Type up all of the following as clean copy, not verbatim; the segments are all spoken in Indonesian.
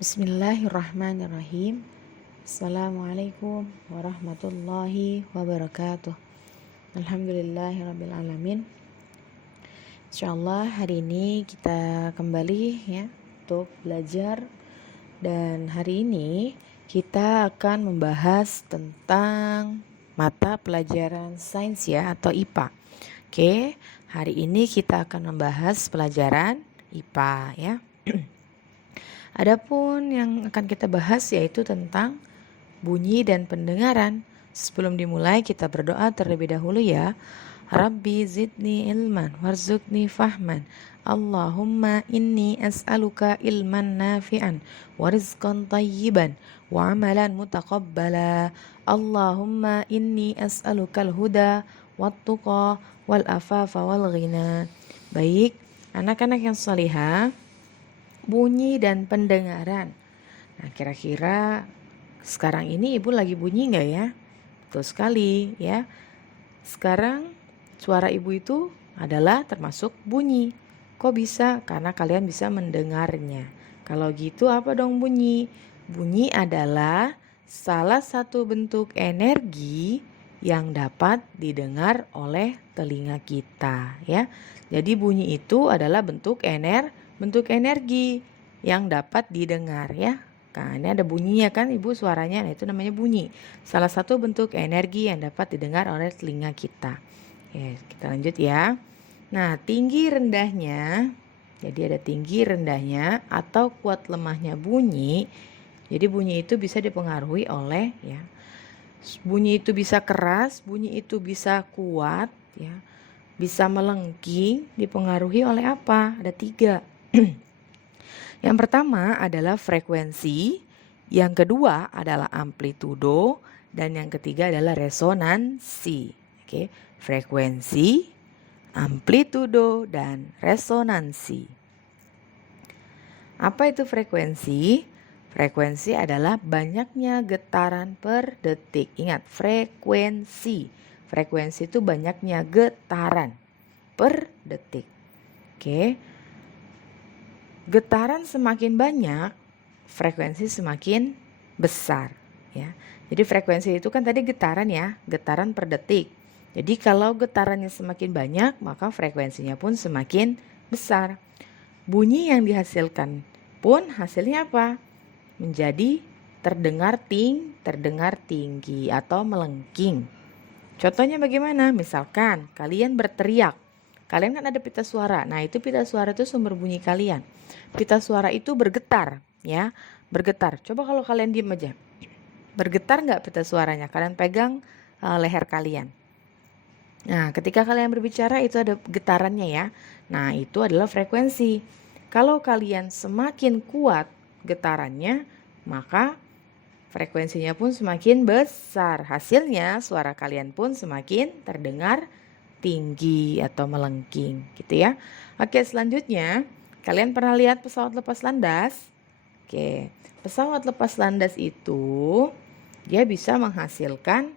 Bismillahirrahmanirrahim. Assalamualaikum warahmatullahi wabarakatuh. Alhamdulillahirrabbilalamin. Insyaallah hari ini kita kembali ya untuk belajar. Dan hari ini kita akan membahas tentang mata pelajaran sains ya atau IPA. Oke, hari ini kita akan membahas pelajaran IPA ya. Adapun yang akan kita bahas yaitu tentang bunyi dan pendengaran. Sebelum dimulai kita berdoa terlebih dahulu ya. Rabbi zidni ilman warzuqni fahman. Allahumma inni as'aluka ilman nafi'an wa rizqan tayyiban wa amalan mutaqabbala. Allahumma inni as'aluka al-huda wat tuqa wal afafa wal ghina. Baik, anak-anak yang salihah, bunyi dan pendengaran. Nah, kira-kira sekarang ini ibu lagi bunyi nggak ya? Betul sekali ya. Sekarang suara ibu itu adalah termasuk bunyi. Kok bisa? Karena kalian bisa mendengarnya. Kalau gitu apa dong bunyi? Bunyi adalah salah satu bentuk energi yang dapat didengar oleh telinga kita ya. Jadi bunyi itu adalah bentuk energi yang dapat didengar ya. Nah, ini ada bunyinya kan ibu suaranya, nah itu namanya bunyi. Salah satu bentuk energi yang dapat didengar oleh telinga kita. Oke, kita lanjut ya. Nah, tinggi rendahnya, jadi ada tinggi rendahnya atau kuat lemahnya bunyi. Jadi bunyi itu bisa dipengaruhi oleh ya. Bunyi itu bisa keras, bunyi itu bisa kuat ya. Bisa melengking, dipengaruhi oleh apa? Ada 3. Yang pertama adalah frekuensi, yang kedua adalah amplitudo, dan yang ketiga adalah resonansi. Oke, frekuensi, amplitudo, dan resonansi. Apa itu frekuensi? Frekuensi adalah banyaknya getaran per detik. Ingat, frekuensi. Frekuensi itu banyaknya getaran per detik. Oke. Getaran semakin banyak, frekuensi semakin besar ya. Jadi frekuensi itu kan tadi getaran ya, getaran per detik. Jadi kalau getarannya semakin banyak, maka frekuensinya pun semakin besar. Bunyi yang dihasilkan pun hasilnya apa? Menjadi terdengar tinggi atau melengking. Contohnya bagaimana? Misalkan kalian berteriak. Kalian kan ada pita suara. Nah, itu pita suara itu sumber bunyi kalian. Pita suara itu bergetar, ya. Bergetar. Coba kalau kalian diam aja. Bergetar nggak pita suaranya? Kalian pegang leher kalian. Nah, ketika kalian berbicara itu ada getarannya ya. Nah, itu adalah frekuensi. Kalau kalian semakin kuat getarannya, maka frekuensinya pun semakin besar. Hasilnya suara kalian pun semakin terdengar tinggi atau melengking gitu ya. Oke, selanjutnya kalian pernah lihat pesawat lepas landas? Oke, pesawat lepas landas itu dia bisa menghasilkan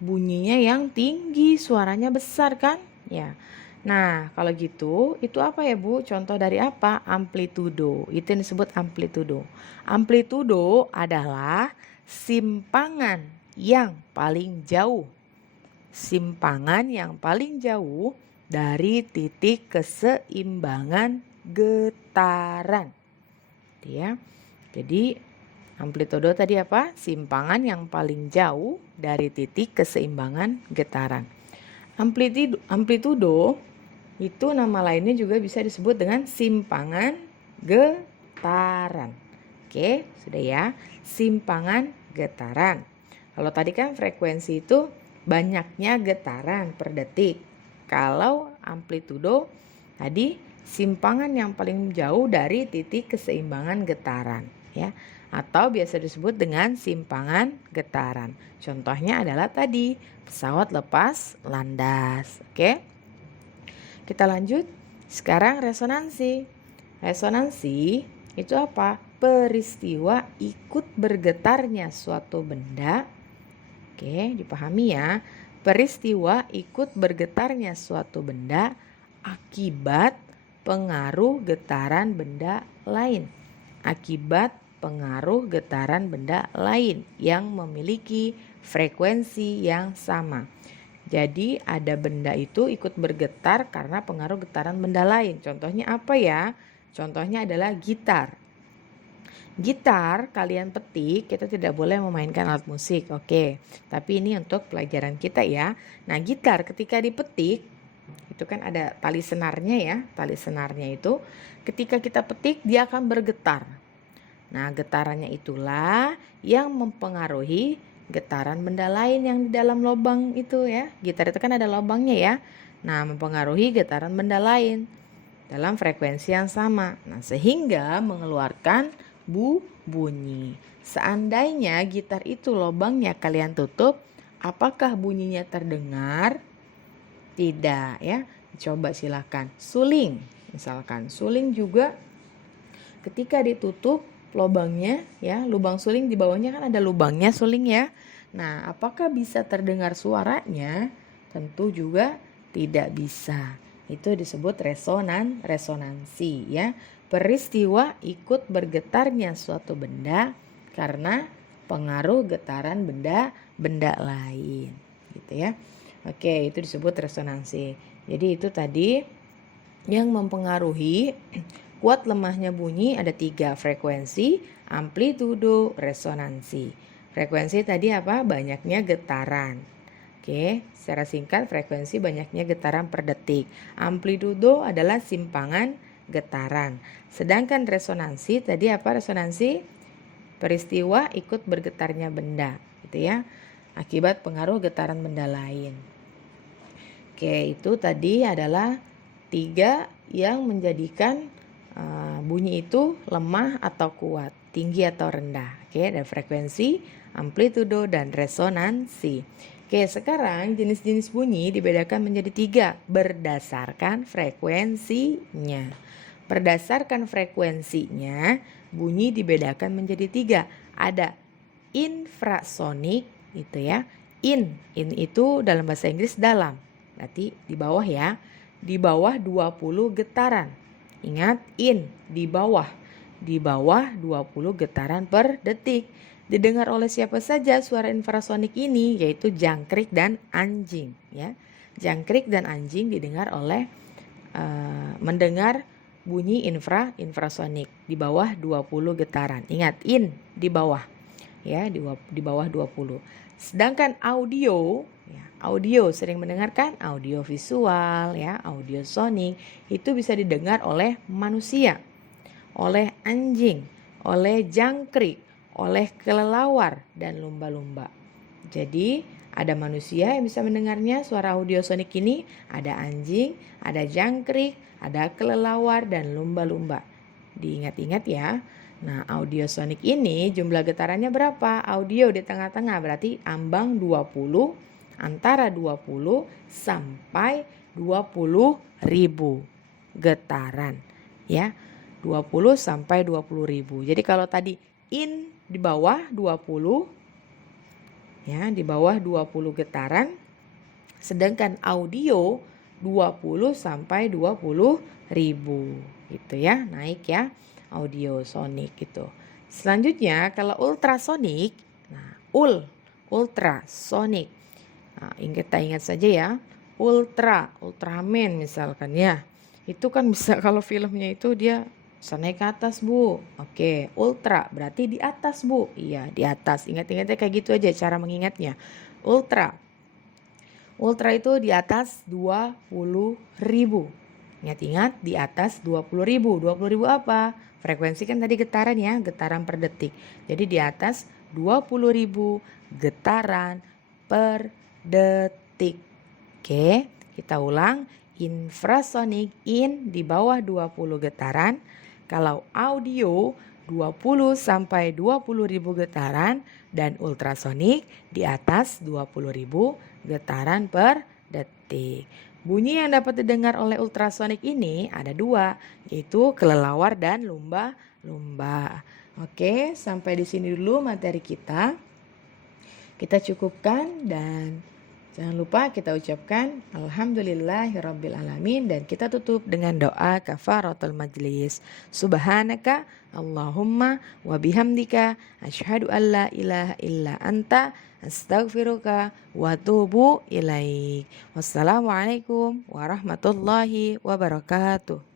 bunyinya yang tinggi, suaranya besar kan? Ya. Nah, kalau gitu, itu apa ya Bu? Contoh dari apa? Amplitudo. Itu yang disebut amplitudo. Amplitudo adalah simpangan yang paling jauh. Simpangan yang paling jauh dari titik keseimbangan getaran. Ya. Jadi, amplitudo tadi apa? Simpangan yang paling jauh dari titik keseimbangan getaran. Amplitudo itu nama lainnya juga bisa disebut dengan simpangan getaran. Oke, sudah ya. Simpangan getaran. Kalau tadi kan frekuensi itu banyaknya getaran per detik. Kalau amplitudo tadi simpangan yang paling jauh dari titik keseimbangan getaran, ya. Atau biasa disebut dengan simpangan getaran. Contohnya adalah tadi pesawat lepas landas. Oke. Kita lanjut. Sekarang resonansi. Resonansi itu apa? Peristiwa ikut bergetarnya suatu benda. Oke, dipahami ya. Peristiwa ikut bergetarnya suatu benda akibat pengaruh getaran benda lain. Akibat pengaruh getaran benda lain yang memiliki frekuensi yang sama. Jadi ada benda itu ikut bergetar karena pengaruh getaran benda lain. Contohnya apa ya? Contohnya adalah gitar. Gitar kalian petik, kita tidak boleh memainkan alat musik, oke. Tapi ini untuk pelajaran kita ya. Nah, gitar ketika dipetik, itu kan ada tali senarnya ya. Tali senarnya itu ketika kita petik dia akan bergetar. Nah, getarannya itulah yang mempengaruhi getaran benda lain yang di dalam lubang itu ya. Gitar itu kan ada lubangnya ya. Nah, mempengaruhi getaran benda lain dalam frekuensi yang sama. Nah, sehingga mengeluarkan bunyi. Seandainya gitar itu lubangnya kalian tutup, apakah bunyinya terdengar? Tidak ya. Coba silakan. Suling, misalkan suling juga ketika ditutup lubangnya ya, lubang suling di bawahnya kan ada lubangnya suling ya. Nah, apakah bisa terdengar suaranya? Tentu juga tidak bisa. Itu disebut resonansi ya. Peristiwa ikut bergetarnya suatu benda karena pengaruh getaran benda lain gitu ya. Oke, itu disebut resonansi. Jadi itu tadi yang mempengaruhi kuat lemahnya bunyi ada 3, frekuensi, amplitudo, resonansi. Frekuensi tadi apa? Banyaknya getaran. Oke, secara singkat frekuensi banyaknya getaran per detik. Amplitudo adalah simpangan getaran. Sedangkan resonansi tadi apa? Resonansi peristiwa ikut bergetarnya benda, gitu ya. Akibat pengaruh getaran benda lain. Oke, itu tadi adalah 3 yang menjadikan bunyi itu lemah atau kuat, tinggi atau rendah. Oke, ada frekuensi, amplitudo, dan resonansi. Oke, sekarang jenis-jenis bunyi dibedakan menjadi 3 berdasarkan frekuensinya. Berdasarkan frekuensinya, bunyi dibedakan menjadi 3. Ada infrasonik, itu ya. In itu dalam bahasa Inggris dalam. Berarti di bawah ya. Di bawah 20 getaran. Ingat, in di bawah 20 getaran per detik. Didengar oleh siapa saja suara infrasonik ini, yaitu jangkrik dan anjing ya. Jangkrik dan anjing didengar oleh mendengar bunyi infrasonik di bawah 20 getaran. Ingat, in di bawah ya, di bawah 20. Sedangkan audio ya, audio sering mendengarkan audio visual ya, audio sonik itu bisa didengar oleh manusia, oleh anjing, oleh jangkrik, oleh kelelawar dan lumba-lumba. Jadi ada manusia yang bisa mendengarnya suara audio sonik ini, ada anjing, ada jangkrik, ada kelelawar dan lumba-lumba. Diingat-ingat ya. Nah, audio sonik ini jumlah getarannya berapa? Audio di tengah-tengah berarti ambang 20, antara 20 sampai 20 ribu getaran ya. 20 sampai 20 ribu. Jadi kalau tadi in di bawah 20 ya, di bawah 20 getaran, sedangkan audio 20 sampai 20 ribu gitu ya, naik ya audio sonik gitu. Selanjutnya kalau ultrasonik, nah ultrasonik. Nah, kita ingat saja ya, Ultraman misalkan ya. Itu kan bisa kalau filmnya itu dia bisa naik ke atas, Bu. Oke, ultra berarti di atas, Bu. Iya, di atas. Ingat-ingatnya kayak gitu aja cara mengingatnya. Ultra itu di atas 20 ribu. Ingat-ingat di atas 20 ribu. 20 ribu apa? Frekuensi kan tadi getaran ya, getaran per detik. Jadi di atas 20 ribu getaran per detik. Oke, kita ulang. Infrasonik in di bawah 20 getaran. Kalau audio 20 sampai 20 ribu getaran dan ultrasonik di atas 20 ribu getaran per detik. Bunyi yang dapat didengar oleh ultrasonik ini ada 2, yaitu kelelawar dan lumba-lumba. Oke, sampai di sini dulu materi kita. Kita cukupkan dan Jangan lupa kita ucapkan Alhamdulillahirabbil alamin dan kita tutup dengan doa kafaratul majlis. Subhanaka Allahumma wa bihamdika asyhadu an la ilaha illa anta astaghfiruka wa atubu ilaik. Wassalamualaikum warahmatullahi wabarakatuh.